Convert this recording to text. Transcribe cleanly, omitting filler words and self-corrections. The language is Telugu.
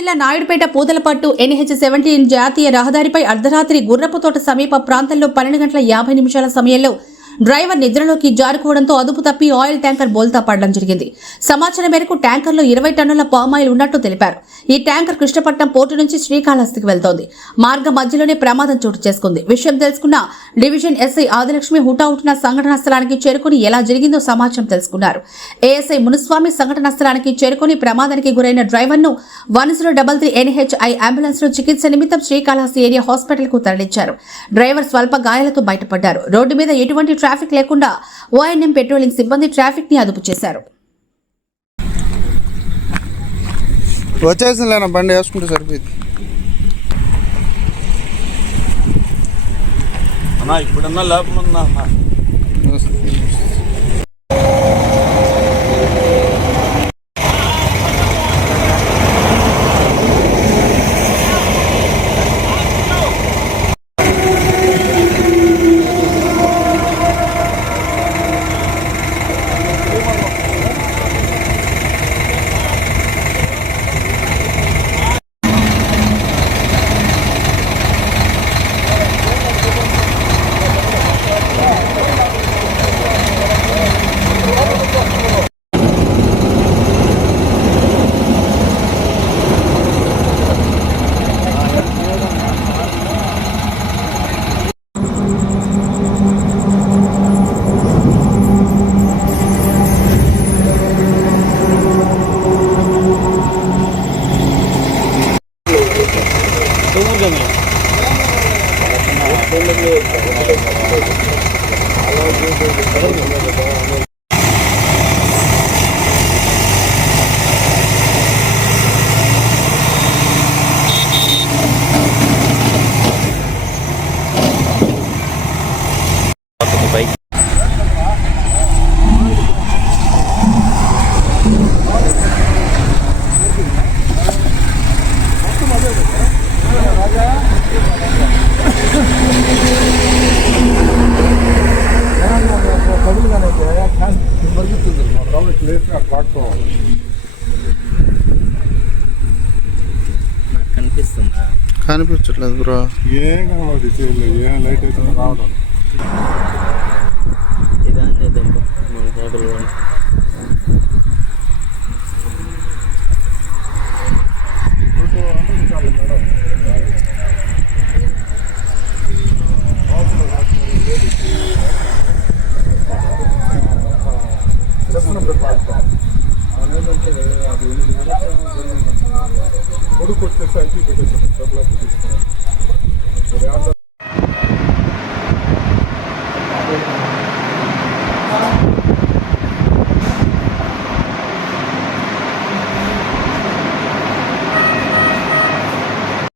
జిల్లా నాయుడుపేట పూతలపట్టు NH-17 జాతీయ రహదారిపై అర్ధరాత్రి గుర్రపుతోట సమీప ప్రాంతంలో 12:50 సమయంలో డ్రైవర్ నిద్రలోకి జారుకోవడంతో అదుపు తప్పి ఆయిల్ ట్యాంకర్ బోల్తా పడడం జరిగింది. సమాచారం మేరకు ట్యాంకర్లో 20 టన్నుల పామాయిల్ ఉన్నట్టు తెలిపారు. ఈ ట్యాంకర్ కృష్ణపట్నం పోర్టు నుంచి శ్రీకాళహస్తికి వెళ్తోంది. మార్గ మధ్యలోనే ప్రమాదం చోటు చేసుకుంది. విషయం తెలుసుకున్న డివిజన్ ఎస్ఐ ఆదిలక్ష్మి హుటాహుటిన సంఘటనా స్థలానికి చేరుకుని ఎలా జరిగిందో సమాచారం తెలుసుకున్నారు. ఏఎస్ఐ మునుస్వామి సంఘటనా స్థలానికి చేరుకుని ప్రమాదానికి గురైన డ్రైవర్ను 1033 NHI అంబులెన్స్ లో చికిత్స నిమిత్తం శ్రీకాళహస్తి ఏరియా హాస్పిటల్ కు తరలించారు. డ్రైవర్ స్వల్ప గాయాలతో బయటపడ్డారు. రోడ్డు మీద ఎటువంటి ట్రాఫిక్ లేకుండా ONM పెట్రోలింగ్ సిబ్బంది ట్రాఫిక్ ని అదుపు చేశారు. వచ్చేసింది బండి వేసుకుంటే సరిపోయింది. ఇప్పుడన్నా లేకుండా కనిపించట్లేదు బ్రో. ఏం కనబడి ఏం లైట్ అయితే రావడం కొడుకు వచ్చేసి ఐటీ పెట్టేసాను.